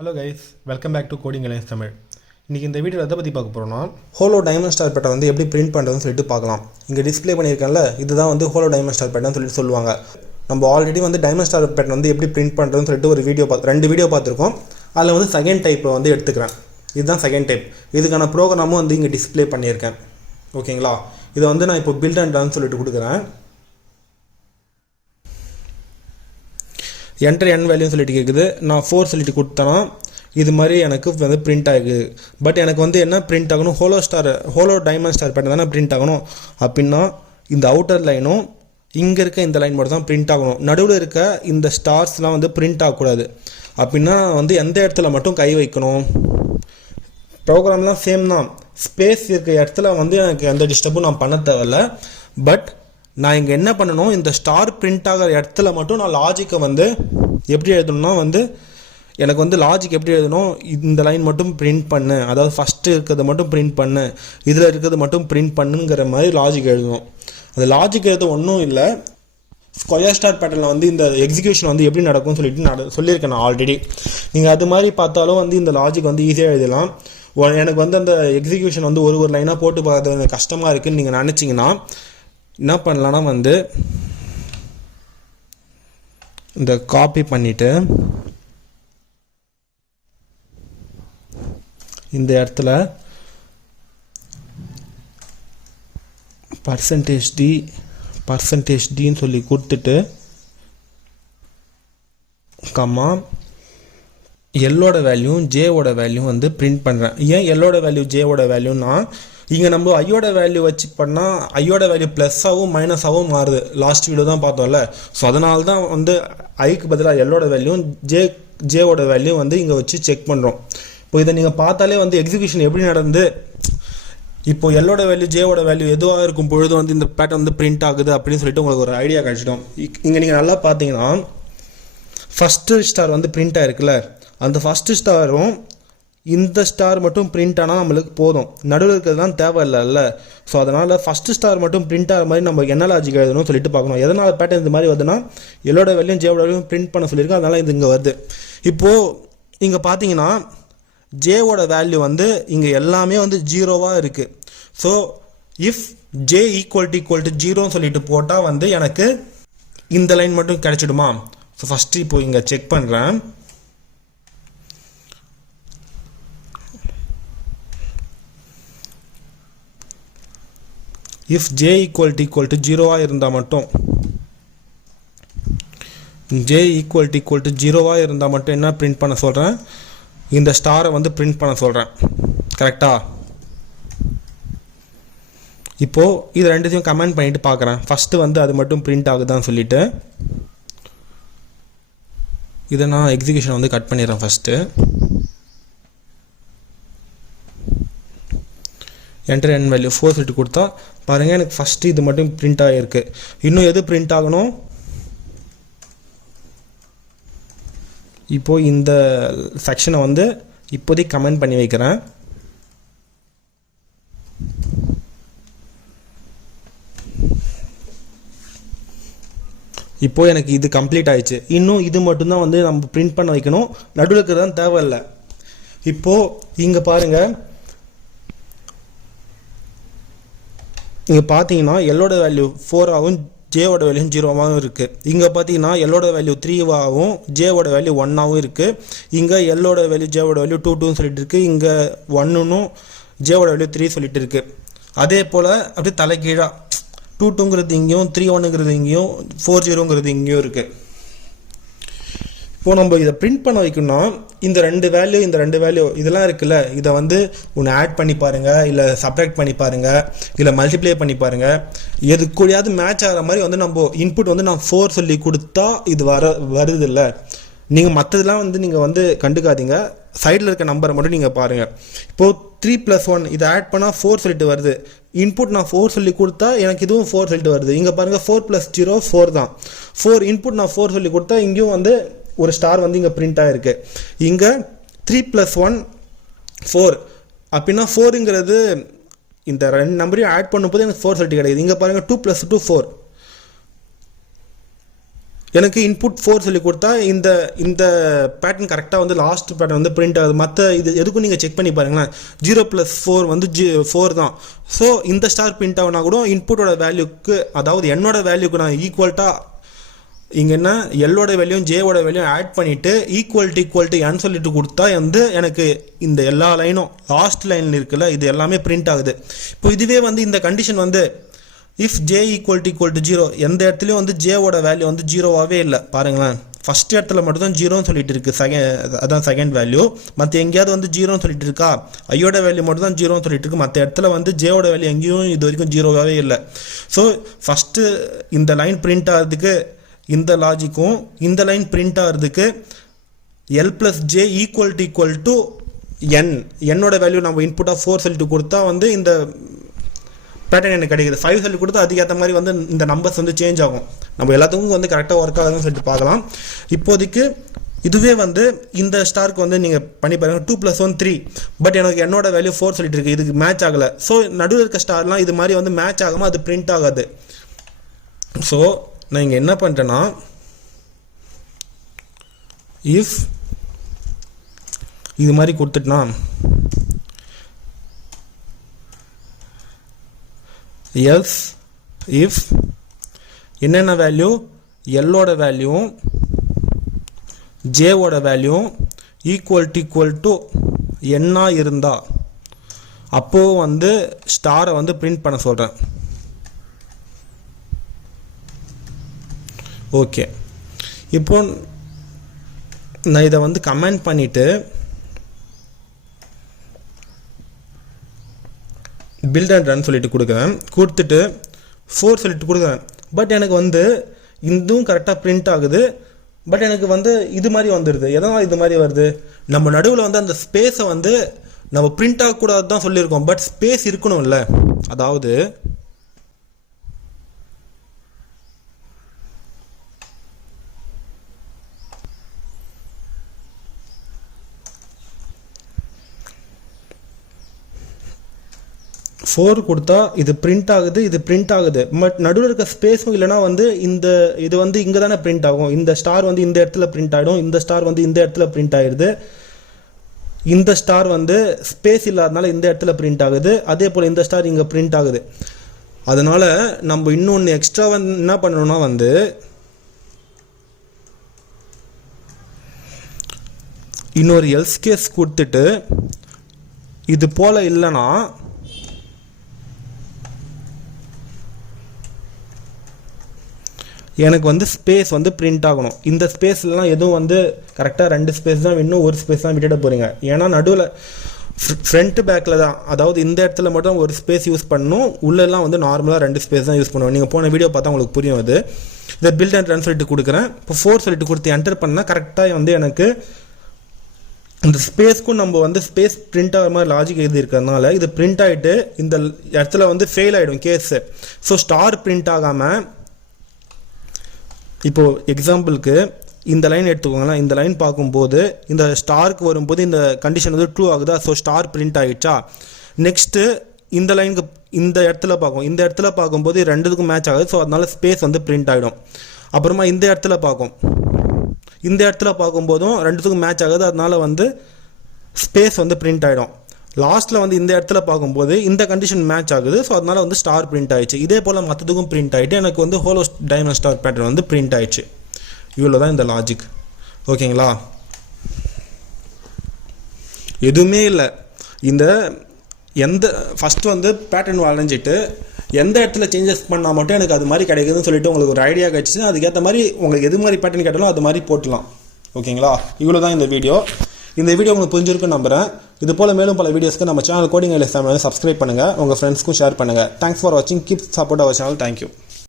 Hello guys, welcome back to coding alliance Tamil. இன்றைக்கி இந்த வீடியோவில் எதை பற்றி பார்க்க போகிறோம்னா, ஹோலோ டைமண்ட் ஸ்டார் பேட்டை வந்து எப்படி பிரிண்ட் பண்ணுறதுன்னு சொல்லிட்டு பார்க்கலாம். இங்கே டிஸ்பிளே பண்ணியிருக்கேன்ல, இதுதான் வந்து ஹோலோ டைமண்ட் ஸ்டார் பேட்டன் சொல்லிட்டு சொல்லுவாங்க. நம்ம ஆல்ரெடி வந்து டைமண்ட் ஸ்டார் பேட்டை வந்து எப்படி பிரிண்ட் பண்ணுறதுன்னு சொல்லிட்டு ஒரு ரெண்டு வீடியோ பார்த்துருக்கோம். அதில் வந்து செகண்ட் டைப்பை வந்து எடுத்துக்கிறேன். இதுதான் செகண்ட் டைப். இதுக்கான ப்ரோக்ராமும் வந்து இங்கே டிஸ்பிளே பண்ணியிருக்கேன். ஓகேங்களா? இதை வந்து நான் இப்போ பில்ட் அண்ட் ரன் சொல்லிட்டு கொடுக்குறேன். என்டர் என் வேல்யூன்னு சொல்லிட்டு கேட்குது. நான் 4 சொல்லிட்டு கொடுத்தேன்னா இது மாதிரி எனக்கு வந்து பிரிண்ட் ஆகுது. பட் எனக்கு வந்து என்ன பிரிண்ட் ஆகணும், ஹோலோ டைமண்ட் ஸ்டார் பேட்டர்ன் தானே பிரிண்ட் ஆகணும். அப்படின்னா இந்த அவுட்டர் லைனும் இங்கே இருக்க இந்த லைன் மட்டும் தான் பிரிண்ட் ஆகணும். நடுவில் இருக்க இந்த ஸ்டார்ஸ்லாம் வந்து பிரிண்ட் ஆகக்கூடாது. அப்படின்னா வந்து எந்த இடத்துல மட்டும் கை வைக்கணும். ப்ரோக்ராம்லாம் சேம் தான். ஸ்பேஸ் இருக்க இடத்துல வந்து எனக்கு எந்த டிஸ்டர்பும் நான் பண்ண தேவையில்ல. பட் நான் இங்கே என்ன பண்ணணும், இந்த ஸ்டார் பிரிண்ட் ஆகிற இடத்துல மட்டும் நான் லாஜிக்கை வந்து எப்படி எழுதணும்னா வந்து எனக்கு வந்து லாஜிக் எப்படி எழுதணும், இந்த லைன் மட்டும் பிரிண்ட் பண்ணு, அதாவது ஃபஸ்ட்டு இருக்கிறத மட்டும் பிரிண்ட் பண்ணு, இதில் இருக்கிறது மட்டும் பிரிண்ட் பண்ணுங்கிற மாதிரி லாஜிக் எழுதணும். அந்த லாஜிக் எழுத ஒன்றும் இல்லை. ஸ்கொயர் ஸ்டார் பேட்டர்னில் வந்து இந்த எக்ஸிக்யூஷன் வந்து எப்படி நடக்கும்னு சொல்லிட்டு சொல்லியிருக்கேன் நான் ஆல்ரெடி. நீங்கள் அது மாதிரி பார்த்தாலும் வந்து இந்த லாஜிக் வந்து ஈஸியாக எழுதலாம். எனக்கு வந்து அந்த எக்ஸிக்யூஷன் வந்து ஒரு லைனாக போட்டு பார்க்கறது கஷ்டமாக இருக்குதுன்னு நீங்கள் நினச்சிங்கன்னா என்ன பண்ணலான்னா வந்து இந்த காப்பி பண்ணிவிட்டு இந்த இடத்துல %d சொல்லி கொடுத்துட்டு கம்மா எல்லோட வேல்யூ ஜேவோட வேல்யூ வந்து பிரிண்ட் பண்ணுறேன். ஏன் எல்லோட வேல்யூ ஜேவோட வேல்யூன்னா, இங்கே நம்ம ஐயோட வேல்யூ வச்சு பண்ணால் ஐயோட வேல்யூ ப்ளஸ்ஸாகவும் மைனஸாகவும் மாறுது. லாஸ்ட் வீடியோ தான் பார்த்தோம்ல. ஸோ அதனால தான் வந்து ஐக்கு பதிலாக எல்லோட வேல்யூ ஜேவோட வேல்யூ வந்து இங்கே வச்சு செக் பண்ணுறோம். இப்போ இதை நீங்கள் பார்த்தாலே வந்து எக்ஸிக்யூஷன் எப்படி நடந்து, இப்போ எல்லோட வேல்யூ ஜேவோட வேல்யூ எதுவாக இருக்கும் பொழுது வந்து இந்த பேட்டர்ன் வந்து பிரிண்ட் ஆகுது அப்படின்னு சொல்லிட்டு உங்களுக்கு ஒரு ஐடியா கிடைச்சிடும். இங்கே நீங்கள் நல்லா பார்த்தீங்கன்னா ஃபஸ்ட்டு ஸ்டார் வந்து பிரிண்ட் ஆகிருக்குல்ல, அந்த ஃபஸ்ட்டு ஸ்டாரும் இந்த ஸ்டார் மட்டும் பிரிண்ட் ஆனால் நம்மளுக்கு போதும். நடுவில் இருக்கிறது தான் தேவையில்லைல்ல. ஸோ அதனால் ஃபஸ்ட்டு ஸ்டார் மட்டும் பிரிண்ட் ஆகிற மாதிரி நம்ம என்ன லாஜிக் எழுதணும்னு சொல்லிட்டு பார்க்கணும். எதனால் பேட்டர்ன் இந்த மாதிரி வருதுன்னா, எல்லோட வேல்யூ ஜேவோட வேல்யூ பிரிண்ட் பண்ண சொல்லியிருக்கேன், அதனால் இது இங்கே வருது. இப்போது இங்கே பார்த்தீங்கன்னா ஜேவோட வேல்யூ வந்து இங்கே எல்லாமே வந்து 0வாக இருக்குது. So if J equal to 0ன்னு சொல்லிட்டு போட்டால் வந்து எனக்கு இந்த லைன் மட்டும் கிடைச்சிடுமா? ஸோ ஃபஸ்ட்டு இப்போ இங்கே செக் பண்ணுறேன். இஃப் ஜே ஈக்குவல் டு 0வாக இருந்தால் மட்டும் என்ன பிரிண்ட் பண்ண சொல்கிறேன், இந்த ஸ்டாரை வந்து பிரிண்ட் பண்ண சொல்கிறேன். கரெக்டா? இப்போது இது ரெண்டுத்தையும் கமெண்ட் பண்ணிவிட்டு பார்க்குறேன். ஃபஸ்ட்டு வந்து அது மட்டும் பிரிண்ட் ஆகுதான்னு சொல்லிவிட்டு இதை நான் எக்ஸிக்யூஷன் வந்து கட் பண்ணிடுறேன். ஃபஸ்ட்டு என்டர் என் வேல்யூ 4 சொல்லிட்டு கொடுத்தா பாருங்கள், எனக்கு ஃபஸ்ட்டு இது மட்டும் பிரிண்ட் ஆகிருக்கு. இன்னும் எது பிரிண்ட் ஆகணும், இப்போது இந்த செக்ஷனை வந்து இப்போதைக்கு கமெண்ட் பண்ணி வைக்கிறேன். இப்போது எனக்கு இது கம்ப்ளீட் ஆயிடுச்சு. இன்னும் இது மட்டும்தான் வந்து நம்ம பிரிண்ட் பண்ண வைக்கணும். நடுவில் இருக்கிறது தான் தேவையில்லை. இப்போது இங்கே பாருங்கள், இங்கே பார்த்தீங்கன்னா எல்லோட வேல்யூ 4ஆகவும் ஜேவோட வேல்யூ 0வாகவும் இருக்குது. இங்கே பார்த்தீங்கன்னா எல்லோட வேல்யூ 3வாகவும் ஜேவோட வேல்யூ 1ஆகவும் இருக்குது. இங்கே எல்லோட வேல்யூ ஜேவோட வேல்யூ 2 சொல்லிட்டு இருக்குது. இங்கே 1னும் ஜேவோட வேல்யூ 3 சொல்லிட்டு இருக்குது. அதே போல் அப்படியே தலைகீழாக 2ங்கிறது இங்கேயும் 3 இங்கேயும் 4 இங்கேயும் இருக்குது. இப்போது நம்ம இதை பிரிண்ட் பண்ண வைக்கணும்னா இந்த ரெண்டு வேல்யூ இதெல்லாம் இருக்குல்ல, இதை வந்து ஒன்று ஆட் பண்ணி பாருங்கள், இல்லை சப்ராக்ட் பண்ணி பாருங்கள், இல்லை மல்டிப்ளை பண்ணி பாருங்கள். எது கூடயாவது மேட்ச் ஆகிற மாதிரி வந்து நம்ம இன்புட் வந்து நான் 4 சொல்லி கொடுத்தா இது வருது இல்லை. நீங்கள் மற்றதெல்லாம் வந்து நீங்கள் வந்து கண்டுக்காதீங்க. சைடில் இருக்க நம்பரை மட்டும் நீங்கள் பாருங்கள். இப்போது 3+1 இதை ஆட் பண்ணால் 4 சொல்லிட்டு வருது. இன்புட் நான் 4 சொல்லி கொடுத்தா எனக்கு இதுவும் 4 சொல்லிட்டு வருது. இங்கே பாருங்கள் 4 + 0 4 தான். 4 இன்புட் நான் 4 சொல்லி கொடுத்தா இங்கேயும் வந்து ஒரு ஸ்டார் வந்து இங்கே பிரிண்ட் ஆகிருக்கு. இங்கே 3+1 4 அப்படின்னா 4ங்கிறது இந்த ரெண்டு நம்பரையும் ஆட் பண்ணும்போது எனக்கு 4 சொல்லிட்டு கிடைக்குது. இங்கே பாருங்கள் 2 + 2 4. எனக்கு இன்புட் 4 சொல்லி கொடுத்தா இந்த இந்த பேட்டர்ன் கரெக்டாக வந்து லாஸ்ட் பேட்டர்ன் வந்து பிரிண்ட் ஆகுது. மற்ற இது எதுக்கும் நீங்கள் செக் பண்ணி பாருங்களேன். 0+4 வந்து 4 தான். ஸோ இந்த ஸ்டார் பிரிண்ட் ஆகுனா கூட இன்புட்டோட வேல்யூக்கு, அதாவது என்னோட வேல்யூக்கு நான் ஈக்குவல்ட்டாக இங்கே என்ன எல்லோட வேல்யூவும் ஜேவோட வேல்யூ ஆட் பண்ணிவிட்டு ஈக்குவல்ட்டு n சொல்லிட்டு கொடுத்தா வந்து எனக்கு இந்த எல்லா லைனும் லாஸ்ட் லைன் இருக்குல்ல இது எல்லாமே பிரிண்ட் ஆகுது. இப்போ இதுவே வந்து இந்த கண்டிஷன் வந்து இஃப் ஜே ஈக்குவல் டு 0 எந்த இடத்துலையும் வந்து ஜேவோட வேல்யூ வந்து ஜீரோவாகவே இல்லை பாருங்களேன். ஃபஸ்ட் இடத்துல மட்டும் தான் ஜீரோன்னு சொல்லிட்டு இருக்கு, அதான் செகண்ட் வேல்யூ. மற்ற எங்கேயாவது வந்து ஜீரோன்னு சொல்லிட்டு இருக்கா, ஐயோட வேல்யூ மட்டும் தான் ஜீரோன்னு சொல்லிட்டு இருக்கு. மற்ற இடத்துல வந்து ஜேவோட வேல்யூ எங்கேயும் இது வரைக்கும் ஜீரோவாகவே இல்லை. ஸோ ஃபஸ்ட்டு இந்த லைன் பிரிண்ட் ஆகிறதுக்கு இந்த லாஜிக்கும், இந்த லைன் பிரிண்ட் ஆகிறதுக்கு L+J ஈக்குவல் டு n, என்னோட வேல்யூ நம்ம இன்புட்டாக 4 சொல்லிட்டு கொடுத்தா வந்து இந்த பேட்டர்ன் எனக்கு கிடைக்குது. 5 சொல்லி கொடுத்தா அதுக்கேற்ற மாதிரி வந்து இந்த நம்பர்ஸ் வந்து சேஞ்ச் ஆகும். நம்ம எல்லாத்துக்கும் வந்து கரெக்டாக ஒர்க் ஆகுதுன்னு சொல்லிட்டு பார்க்கலாம். இப்போதைக்கு இதுவே வந்து இந்த ஸ்டாருக்கு வந்து நீங்கள் பண்ணி பாருங்கள். 2+1 3, பட் எனக்கு என்னோட வேல்யூ 4 சொல்லிட்டு இருக்கு, இதுக்கு மேட்ச் ஆகலை. ஸோ நடுவில் இருக்க ஸ்டார்லாம் இது மாதிரி வந்து மேட்ச் ஆகாமல் அது பிரிண்ட் ஆகாது. ஸோ நான் இங்கே என்ன பண்ணுறேன்னா, இஃப் இது மாதிரி கொடுத்துட்டுனா எல்ஸ் இஃப் என்னென்ன வேல்யூ எல்லோட வேல்யூவும் ஜேவோட வேல்யூவும் ஈக்குவல் டு என்ன இருந்தா அப்போது வந்து ஸ்டாரை வந்து பிரிண்ட் பண்ண சொல்கிறேன். ஓகே, இப்போ நான் இதை வந்து கமெண்ட் பண்ணிவிட்டு பில்ட் அண்ட் ரன் சொல்லிட்டு கொடுக்குறேன். கொடுத்துட்டு 4 சொல்லிட்டு கொடுக்குறேன். பட் எனக்கு வந்து இதுவும் கரெக்டாக பிரிண்ட் ஆகுது. பட் எனக்கு வந்து இது மாதிரி வந்துடுது. எதனால் இது மாதிரி வருது, நம்ம நடுவில் வந்து அந்த ஸ்பேஸை வந்து நம்ம பிரிண்ட் ஆகக்கூடாது தான் சொல்லியிருக்கோம். பட் ஸ்பேஸ் இருக்கணும்ல, அதாவது ஃபோர் கொடுத்தா இது பிரிண்ட் ஆகுது, இது பிரிண்ட் ஆகுது. பட் நடுவில் இருக்க ஸ்பேஸும் இல்லைனா வந்து இது வந்து இங்கே தானே பிரிண்ட் ஆகும். இந்த ஸ்டார் வந்து இந்த இடத்துல பிரிண்ட் ஆகிடும், இந்த ஸ்டார் வந்து இந்த இடத்துல பிரிண்ட் ஆகிடுது. இந்த ஸ்டார் வந்து ஸ்பேஸ் இல்லாதனால இந்த இடத்துல பிரிண்ட் ஆகுது. அதே போல் இந்த ஸ்டார் இங்கே பிரிண்ட் ஆகுது. அதனால் நம்ம இன்னொன்று எக்ஸ்ட்ரா வந்து என்ன பண்ணணும்னா வந்து இன்னொரு எல்ஸ் கேஸ் கொடுத்துட்டு இது போல் இல்லைன்னா எனக்கு வந்து ஸ்பேஸ் வந்து பிரிண்ட் ஆகணும். இந்த ஸ்பேஸ்லாம் எதுவும் வந்து கரெக்டாக 2 ஸ்பேஸ் தான், இன்னும் ஒரு ஸ்பேஸ் தான் விட்டுட போகிறீங்க. ஏன்னா நடுவில் ஃப்ரண்ட் பேக்கில் தான், அதாவது இந்த இடத்துல மட்டும் ஒரு ஸ்பேஸ் யூஸ் பண்ணணும், உள்ளெல்லாம் வந்து நார்மலாக 2 ஸ்பேஸ் தான் யூஸ் பண்ணுவோம். நீங்கள் போன வீடியோ பார்த்தா உங்களுக்கு புரியும். அது இதை பில்ட் அண்ட் ரன் சொல்லிட்டு கொடுக்குறேன். இப்போ 4 சொல்லிட்டு கொடுத்து என்டர் பண்ணால் கரெக்டாக வந்து எனக்கு இந்த ஸ்பேஸ்க்கும் நம்ம வந்து ஸ்பேஸ் பிரிண்ட் ஆகிற மாதிரி லாஜிக் எழுதி இருக்கிறதுனால இது பிரிண்ட் ஆகிட்டு இந்த இடத்துல வந்து ஃபெயில் ஆகிடும் கேஸு. ஸோ ஸ்டார் பிரிண்ட் ஆகாமல், இப்போது எக்ஸாம்பிளுக்கு இந்த லைன் எடுத்துக்கோங்களேன். இந்த லைன் பார்க்கும்போது இந்த ஸ்டாருக்கு வரும்போது இந்த கண்டிஷன் வந்து ட்ரூ ஆகுதா, ஸோ ஸ்டார் பிரிண்ட் ஆகிடுச்சா. நெக்ஸ்ட்டு இந்த லைனுக்கு இந்த இடத்துல பார்க்கும், இந்த இடத்துல பார்க்கும்போது ரெண்டுத்துக்கும் மேட்ச் ஆகுது, ஸோ அதனால ஸ்பேஸ் வந்து பிரிண்ட் ஆகிடும். அப்புறமா இந்த இடத்துல பார்க்கும், இந்த இடத்துல பார்க்கும்போதும் ரெண்டுத்துக்கும் மேட்ச் ஆகுது, அதனால வந்து ஸ்பேஸ் வந்து பிரிண்ட் ஆகிடும். லாஸ்ட்டில் வந்து இந்த இடத்துல பார்க்கும்போது இந்த கண்டிஷன் மேட்ச் ஆகுது, ஸோ அதனால் வந்து ஸ்டார் பிரிண்ட் ஆகிடுச்சு. இதே போல் மற்றதுக்கும் பிரிண்ட் ஆகிட்டு எனக்கு வந்து ஹோலோ டைமண்ட் ஸ்டார் பேட்டர்ன் வந்து பிரிண்ட் ஆகிடுச்சு. இவ்வளோ தான் இந்த லாஜிக். ஓகேங்களா, எதுவுமே இல்லை. இந்த எந்த ஃபஸ்ட்டு வந்து பேட்டர்ன் வரைஞ்சிட்டு எந்த இடத்துல சேஞ்சஸ் பண்ணால் மட்டும் எனக்கு அது மாதிரி கிடைக்குதுன்னு சொல்லிட்டு உங்களுக்கு ஒரு ஐடியா கிடச்சிச்சுன்னா அதுக்கேற்ற மாதிரி உங்களுக்கு எது மாதிரி பேட்டர்ன் கேட்டாலும் அது மாதிரி போட்டலாம். ஓகேங்களா, இவ்வளோ தான் இந்த வீடியோ. இந்த வீடியோ உங்களுக்கு புரிஞ்சிருக்குன்னு நம்புகிறேன். இது போல் மேலும் பல வீடியோஸ்க்கு நம்ம சேனல் கோடிங் ஐஎல்எஸ் சப்ஸ்கிரைப் பண்ணுங்கள், உங்கள் ஃப்ரெண்ட்ஸ்க்கும் ஷேர் பண்ணுங்கள். தேங்க்ஸ் ஃபார் வாட்சிங், keep support our channel. Thank you.